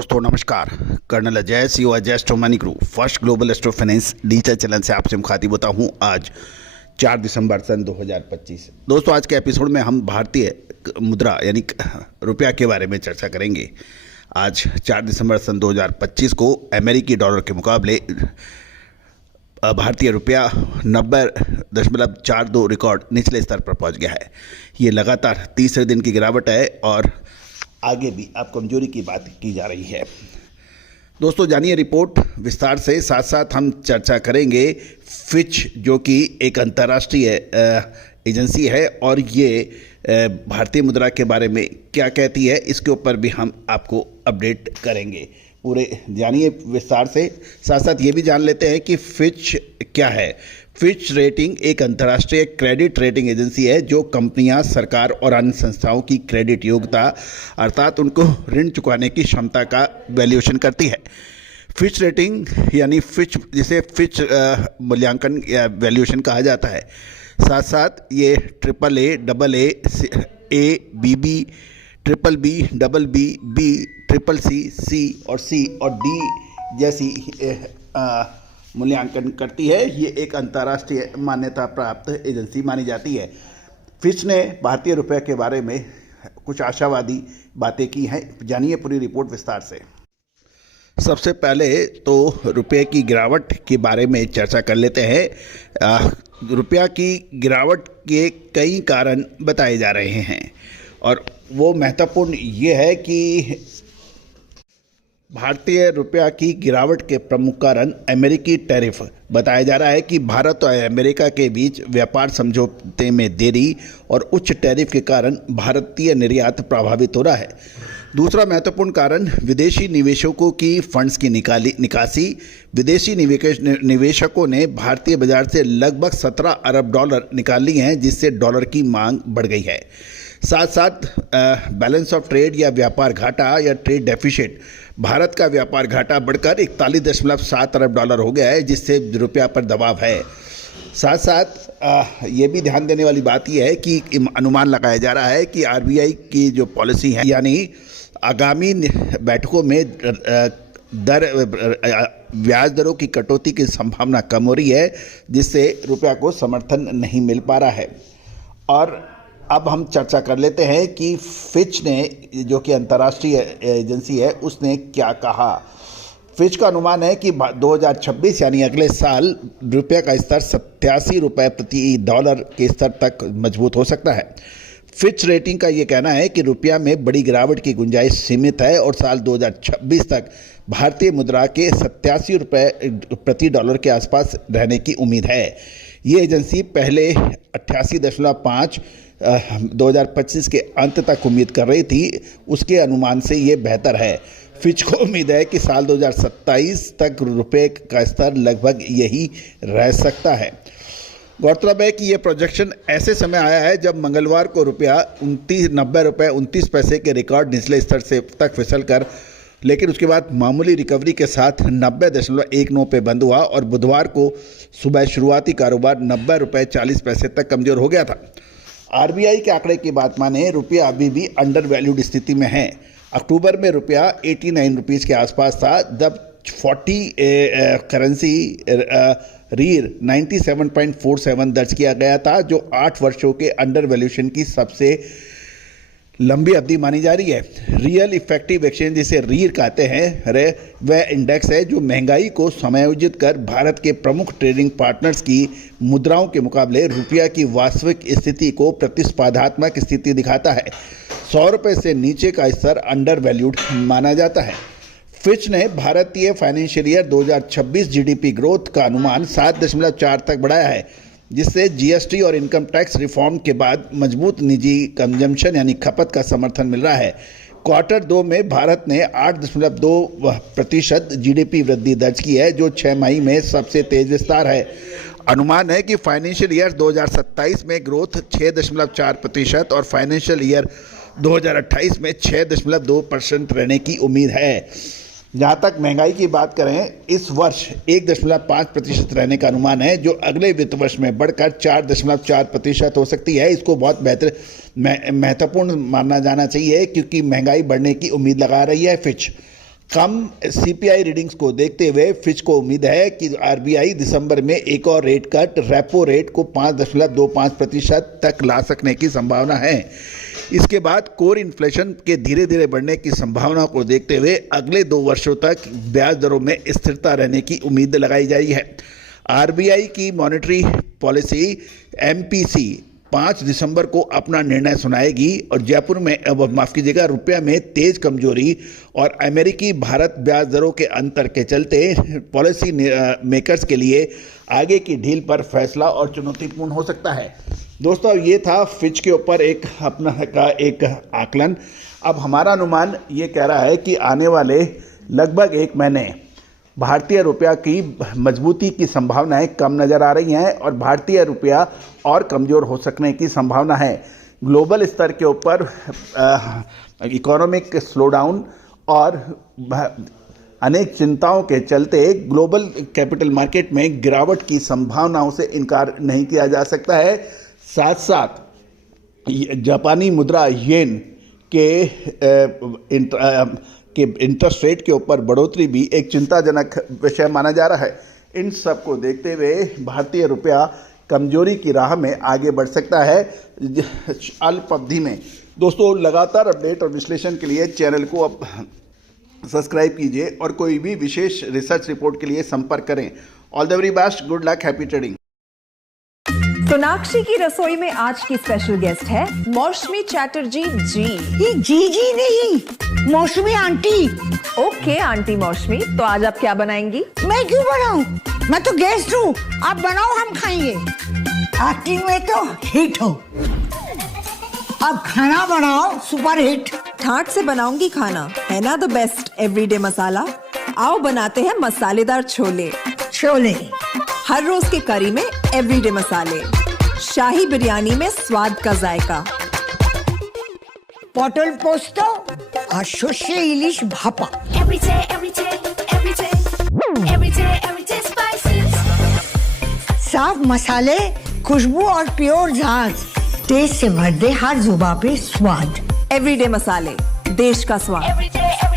दोस्तों नमस्कार। Colonel Ajay CO Ajay astro money group first global astro finance digital channel से आपसे मुखातिब होता हूं। आज 4 दिसंबर सन 2025। दोस्तों आज के एपिसोड में हम भारतीय मुद्रा यानी रुपया के बारे में चर्चा करेंगे। आज 4 दिसंबर सन 2025 को अमेरिकी डॉलर के मुकाबले भारतीय रुपया 90.42 रिकॉर्ड निचले स्तर पर पहुंच गया है। ये लगातार तीसरे दिन की गिरावट है और आगे भी अब कमजोरी की बात की जा रही है। दोस्तों जानिए रिपोर्ट विस्तार से, साथ साथ हम चर्चा करेंगे फिच जो कि एक अंतर्राष्ट्रीय एजेंसी है और ये भारतीय मुद्रा के बारे में क्या कहती है, इसके ऊपर भी हम आपको अपडेट करेंगे। पूरे जानिए विस्तार से, साथ साथ ये भी जान लेते हैं कि फिच क्या है। फिच रेटिंग एक अंतर्राष्ट्रीय क्रेडिट रेटिंग एजेंसी है जो कंपनियां, सरकार और अन्य संस्थाओं की क्रेडिट योग्यता अर्थात उनको ऋण चुकाने की क्षमता का वैल्यूएशन करती है। फिच रेटिंग यानी फिच, जिसे फिच मूल्यांकन या वैल्यूएशन कहा जाता है, साथ साथ ये AAA, AA, BB, BBB, BBB, B, CCC और C और D जैसी मूल्यांकन करती है। ये एक अंतर्राष्ट्रीय मान्यता प्राप्त एजेंसी मानी जाती है। फिच ने भारतीय रुपये के बारे में कुछ आशावादी बातें की हैं। जानिए पूरी रिपोर्ट विस्तार से। सबसे पहले तो रुपये की गिरावट के बारे में चर्चा कर लेते हैं। रुपया की गिरावट के कई कारण बताए जा रहे हैं और वो महत्वपूर्ण ये है कि भारतीय रुपया की गिरावट के प्रमुख कारण अमेरिकी टैरिफ बताया जा रहा है कि भारत और अमेरिका के बीच व्यापार समझौते में देरी और उच्च टैरिफ के कारण भारतीय निर्यात प्रभावित हो रहा है। दूसरा महत्वपूर्ण कारण विदेशी निवेशकों की फंड्स की निकासी। विदेशी निवेशकों ने भारतीय बाजार से लगभग 17 अरब डॉलर निकाल लिए हैं, जिससे डॉलर की मांग बढ़ गई है। साथ साथ बैलेंस ऑफ ट्रेड या व्यापार घाटा या ट्रेड डेफिसिट, भारत का व्यापार घाटा बढ़कर 41.7 अरब डॉलर हो गया है, जिससे रुपया पर दबाव है। साथ साथ ये भी ध्यान देने वाली बात यह है कि अनुमान लगाया जा रहा है कि RBI की जो पॉलिसी है, यानी आगामी बैठकों में ब्याज दरों की कटौती की संभावना कम हो रही है, जिससे रुपया को समर्थन नहीं मिल पा रहा है। और अब हम चर्चा कर लेते हैं कि फिच ने, जो कि अंतर्राष्ट्रीय एजेंसी है, उसने क्या कहा। फिच का अनुमान है कि 2026 यानी अगले साल रुपये का स्तर 87 रुपये प्रति डॉलर के स्तर तक मजबूत हो सकता है। फिच रेटिंग का ये कहना है कि रुपया में बड़ी गिरावट की गुंजाइश सीमित है और साल 2026 तक भारतीय मुद्रा के 87 रुपये प्रति डॉलर के आसपास रहने की उम्मीद है। ये एजेंसी पहले 88.5 2025 के अंत तक उम्मीद कर रही थी। उसके अनुमान से ये बेहतर है। फिच को उम्मीद है कि साल 2027 तक रुपये का स्तर लगभग यही रह सकता है। गौरतलब है कि ये प्रोजेक्शन ऐसे समय आया है जब मंगलवार को रुपया 90 रुपये 29 पैसे के रिकॉर्ड निचले स्तर से तक फिसल कर, लेकिन उसके बाद मामूली रिकवरी के साथ 90.19 पे बंद हुआ और बुधवार को सुबह शुरुआती कारोबार 90 रुपये 40 पैसे तक कमज़ोर हो गया था। RBI के आंकड़े की बात माने रुपया अभी भी अंडर वैल्यूड स्थिति में है। अक्टूबर में रुपया 89 रुपीज़ के आसपास था, जब 40 करेंसी रीर 97.47 दर्ज किया गया था, जो 8 वर्षों के अंडर वैल्यूएशन की सबसे लंबी अवधि मानी जा रही है। रियल इफेक्टिव एक्सचेंज, जिसे रीर कहते हैं, वह इंडेक्स है जो महंगाई को समायोजित कर भारत के प्रमुख ट्रेडिंग पार्टनर्स की मुद्राओं के मुकाबले रुपया की वास्तविक स्थिति को प्रतिस्पर्धात्मक स्थिति दिखाता है। 100 रुपये से नीचे का स्तर अंडर वैल्यूड माना जाता है। फिच ने भारतीय फाइनेंशियल ईयर 2026 GDP ग्रोथ का अनुमान 7.4 तक बढ़ाया है, जिससे GST और इनकम टैक्स रिफॉर्म के बाद मजबूत निजी कंजम्पशन यानी खपत का समर्थन मिल रहा है। क्वार्टर 2 में भारत ने 8.2% GDP वृद्धि दर्ज की है, जो 6 मई में सबसे तेज विस्तार है। अनुमान है कि फाइनेंशियल ईयर 2027 में ग्रोथ 6.4% और फाइनेंशियल ईयर 2028 में 6.2% रहने की उम्मीद है। जहाँ तक महंगाई की बात करें, इस वर्ष 1.5% रहने का अनुमान है, जो अगले वित्त वर्ष में बढ़कर 4.4% हो सकती है। इसको बहुत बेहतर महत्वपूर्ण माना जाना चाहिए, क्योंकि महंगाई बढ़ने की उम्मीद लगा रही है फिच। कम सीपीआई रीडिंग्स को देखते हुए फिच को उम्मीद है कि आरबीआई दिसंबर में एक और रेट कट रेपो रेट को 5.25% तक ला सकने की संभावना है। इसके बाद कोर इन्फ्लेशन के धीरे धीरे बढ़ने की संभावना को देखते हुए अगले 2 वर्षों तक ब्याज दरों में स्थिरता रहने की उम्मीद लगाई जा रही है। आरबीआई की मॉनेटरी पॉलिसी एमपीसी 5 दिसंबर को अपना निर्णय सुनाएगी और जयपुर में रुपया में तेज कमजोरी और अमेरिकी भारत ब्याज दरों के अंतर के चलते पॉलिसी मेकर्स के लिए आगे की ढील पर फैसला और चुनौतीपूर्ण हो सकता है। दोस्तों, ये था फिच के ऊपर एक अपना का एक आकलन। अब हमारा अनुमान ये कह रहा है कि आने वाले लगभग 1 महीने भारतीय रुपया की मजबूती की संभावनाएं कम नज़र आ रही हैं और भारतीय रुपया और कमज़ोर हो सकने की संभावना है। ग्लोबल स्तर के ऊपर इकोनॉमिक स्लोडाउन और अनेक चिंताओं के चलते ग्लोबल कैपिटल मार्केट में गिरावट की संभावनाओं से इनकार नहीं किया जा सकता है। साथ साथ जापानी मुद्रा येन के इंटरेस्ट रेट के ऊपर बढ़ोतरी भी एक चिंताजनक विषय माना जा रहा है। इन सब को देखते हुए भारतीय रुपया कमजोरी की राह में आगे बढ़ सकता है अल्प अवधि में। दोस्तों, लगातार अपडेट और विश्लेषण के लिए चैनल को अब सब्सक्राइब कीजिए और कोई भी विशेष रिसर्च रिपोर्ट के लिए संपर्क करें। All the very best, good luck, happy trading. Sonakshi की रसोई में आज की स्पेशल गेस्ट है मौसमी चैटर्जी जी। ये जी नहीं, मौसमी आंटी। ओके आंटी मौसमी, तो आज आप क्या बनाएंगी? मैं क्यों बनाऊं? मैं तो गेस्ट हूँ, आप बनाओ, हम खाएंगे। एक्टिंग में तो हिट हो, अब खाना बनाओ सुपर हिट। ठाट से बनाऊंगी खाना, है ना द बेस्ट एवरीडे मसाला। आओ बनाते हैं मसालेदार छोले। छोले हर रोज के करी में एवरीडे मसाले, शाही बिरयानी में स्वाद का जायका। पटल पोस्तो और सर्षे इलिश भापा। साफ मसाले, खुशबू और प्योर झाग, टेस्ट से भर दे हर जुबान पे स्वाद। एवरीडे मसाले, देश का स्वाद।